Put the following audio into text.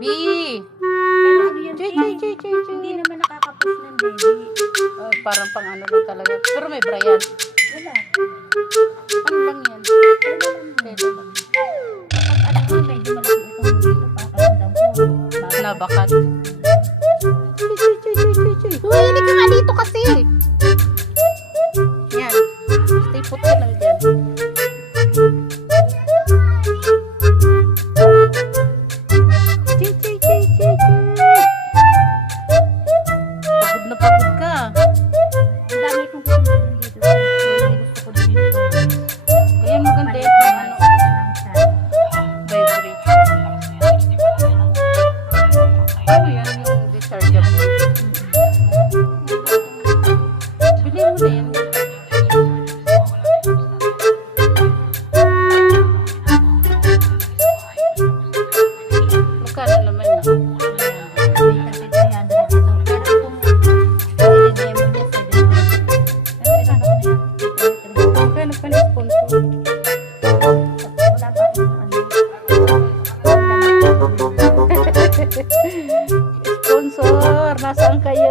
B. Pero ano yan? Chay, Eh, chay, chay, chay, chay. hindi naman nakakapos ng baby. Parang pang ano lang talaga. Pero may Brian. Wala. Ano lang yan? Pwede lang. Kapag ano nga, medyo malaki itong dito, pakaramdam ko. Nabakat. Chay, chay, chay, chay, chay. Uy, hindi ka nga dito kasi. Yan. Stay put ka lang dyan. Chay, chay, chay, chay, chay. Pagod na pagod ka. Ang dami kong gusto dito. Gusto ko din ito. Kaya maganda yung pang ano. Vibrate. Ano yan yung rechargeable? Bili mo na yan. Magkano naman yun? Magkano pa na sponsor? Sponsor, nasaan kayo?